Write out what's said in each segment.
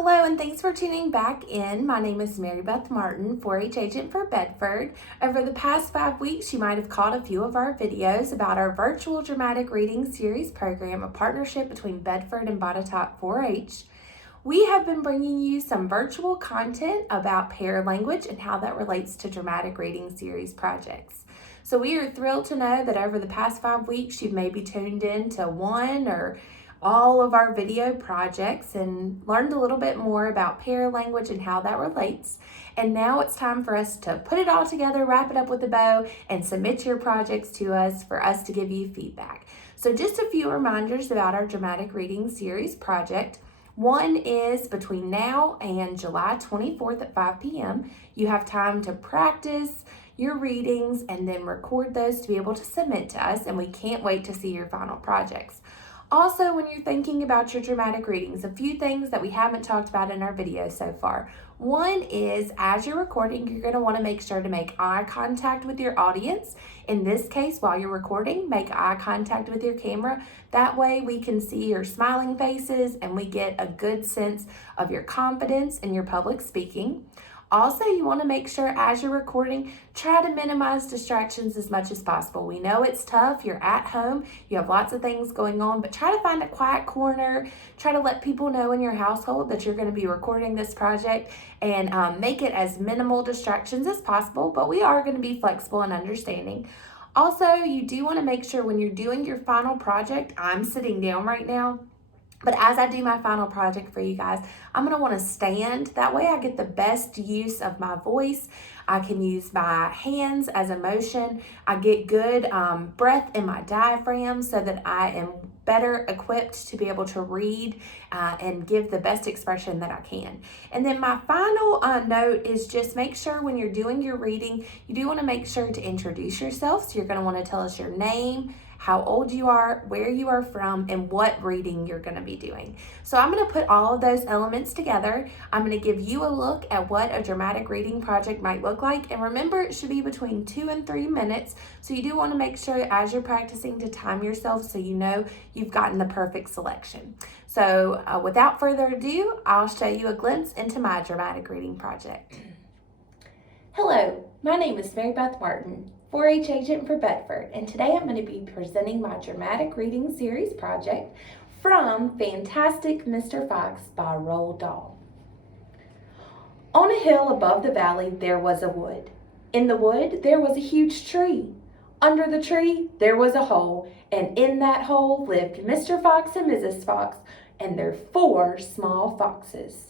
Hello, and thanks for tuning back in. My name is Mary Beth Martin, 4-H agent for Bedford. Over the past 5 weeks, you might have caught a few of our videos about our virtual dramatic reading series program, a partnership between Bedford and Botetourt 4-H. We have been bringing you some virtual content about paralanguage and how that relates to dramatic reading series projects. So we are thrilled to know that over the past 5 weeks, you've maybe tuned in to one or all of our video projects and learned a little bit more about paralanguage and how that relates. And now it's time for us to put it all together, wrap it up with a bow, and submit your projects to us for us to give you feedback. So just a few reminders about our dramatic reading series project. One is between now and July 24th at 5 p.m. You have time to practice your readings and then record those to be able to submit to us, and we can't wait to see your final projects. Also, when you're thinking about your dramatic readings, a few things that we haven't talked about in our video so far. One is, as you're recording, you're going to want to make sure to make eye contact with your audience. In this case, while you're recording, make eye contact with your camera. That way we can see your smiling faces and we get a good sense of your confidence in your public speaking. Also, you want to make sure as you're recording, try to minimize distractions as much as possible. We know it's tough. You're at home. You have lots of things going on, but try to find a quiet corner. Try to let people know in your household that you're going to be recording this project and make it as minimal distractions as possible, but we are going to be flexible and understanding. Also, you do want to make sure when you're doing your final project, I'm sitting down right now, but as I do my final project for you guys, I'm going to want to stand. That way I get the best use of my voice. I can use my hands as a motion. I get good breath in my diaphragm so that I am better equipped to be able to read and give the best expression that I can. And then my final note is just make sure when you're doing your reading, you do want to make sure to introduce yourself. So you're going to want to tell us your name, how old you are, where you are from, and what reading you're going to be doing. So I'm going to put all of those elements together. I'm going to give you a look at what a dramatic reading project might look like. And remember, it should be between 2 and 3 minutes. So you do want to make sure as you're practicing to time yourself so you know you've gotten the perfect selection. So without further ado, I'll show you a glimpse into my dramatic reading project. Hello, my name is Mary Beth Martin, 4-H agent for Bedford, and today I'm going to be presenting my dramatic reading series project from Fantastic Mr. Fox by Roald Dahl. On a hill above the valley there was a wood. In the wood there was a huge tree. Under the tree there was a hole, and in that hole lived Mr. Fox and Mrs. Fox and their 4 small foxes.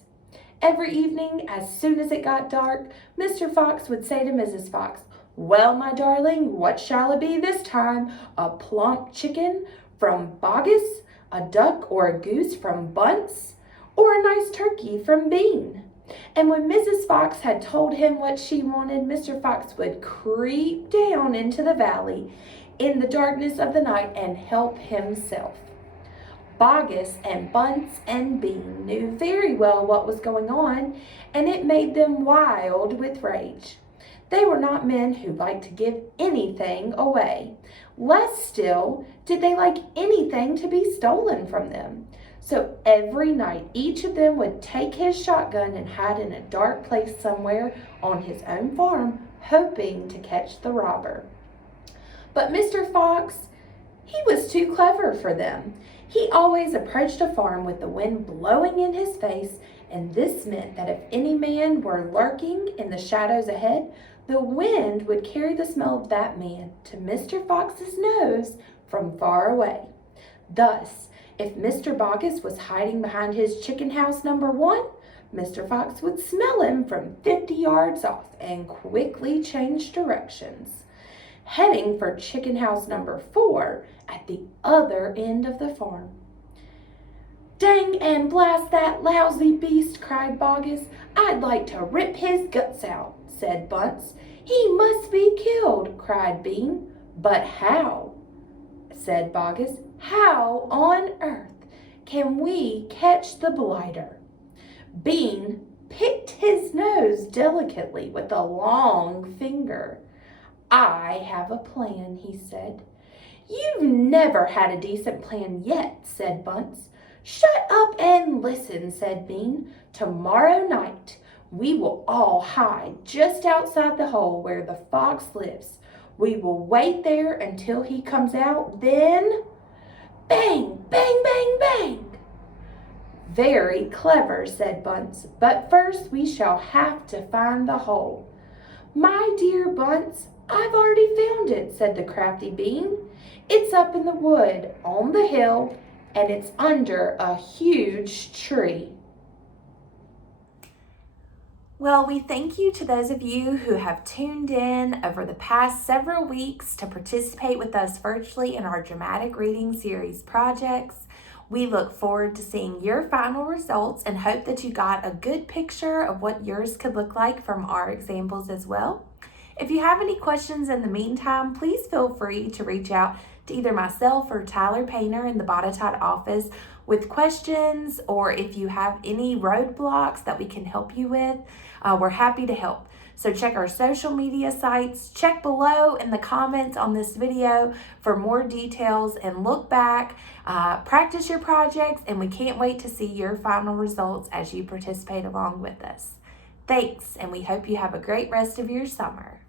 Every evening, as soon as it got dark, Mr. Fox would say to Mrs. Fox, "Well, my darling, what shall it be this time? A plump chicken from Boggis, a duck or a goose from Bunce, or a nice turkey from Bean?" And when Mrs. Fox had told him what she wanted, Mr. Fox would creep down into the valley in the darkness of the night and help himself. Boggis and Bunce and Bean knew very well what was going on, and it made them wild with rage. They were not men who liked to give anything away. Less still did they like anything to be stolen from them. So every night each of them would take his shotgun and hide in a dark place somewhere on his own farm, hoping to catch the robber. But Mr. Fox, he was too clever for them. He always approached a farm with the wind blowing in his face, and this meant that if any man were lurking in the shadows ahead, the wind would carry the smell of that man to Mr. Fox's nose from far away. Thus, if Mr. Boggis was hiding behind his chicken house number 1, Mr. Fox would smell him from 50 yards off and quickly change directions, heading for chicken house number 4 at the other end of the farm. "Dang and blast that lousy beast," cried Boggis. "I'd like to rip his guts out," said Bunce. "He must be killed," cried Bean. "But how?" said Boggis. "How on earth can we catch the blighter?" Bean picked his nose delicately with a long finger. "I have a plan," he said. "You've never had a decent plan yet," said Bunce. "Shut up and listen," said Bean. "Tomorrow night we will all hide just outside the hole where the fox lives. We will wait there until he comes out, then bang, bang, bang, bang." "Very clever," said Bunce, "but first we shall have to find the hole." "My dear Bunce, I've already found it," said the crafty Bean. "It's up in the wood on the hill, and it's under a huge tree." Well, we thank you to those of you who have tuned in over the past several weeks to participate with us virtually in our dramatic reading series projects. We look forward to seeing your final results and hope that you got a good picture of what yours could look like from our examples as well. If you have any questions in the meantime, please feel free to reach out to either myself or Tyler Painter in the Botetourt office with questions, or if you have any roadblocks that we can help you with, we're happy to help. So check our social media sites, check below in the comments on this video for more details, and look back, practice your projects, and we can't wait to see your final results as you participate along with us. Thanks, and we hope you have a great rest of your summer.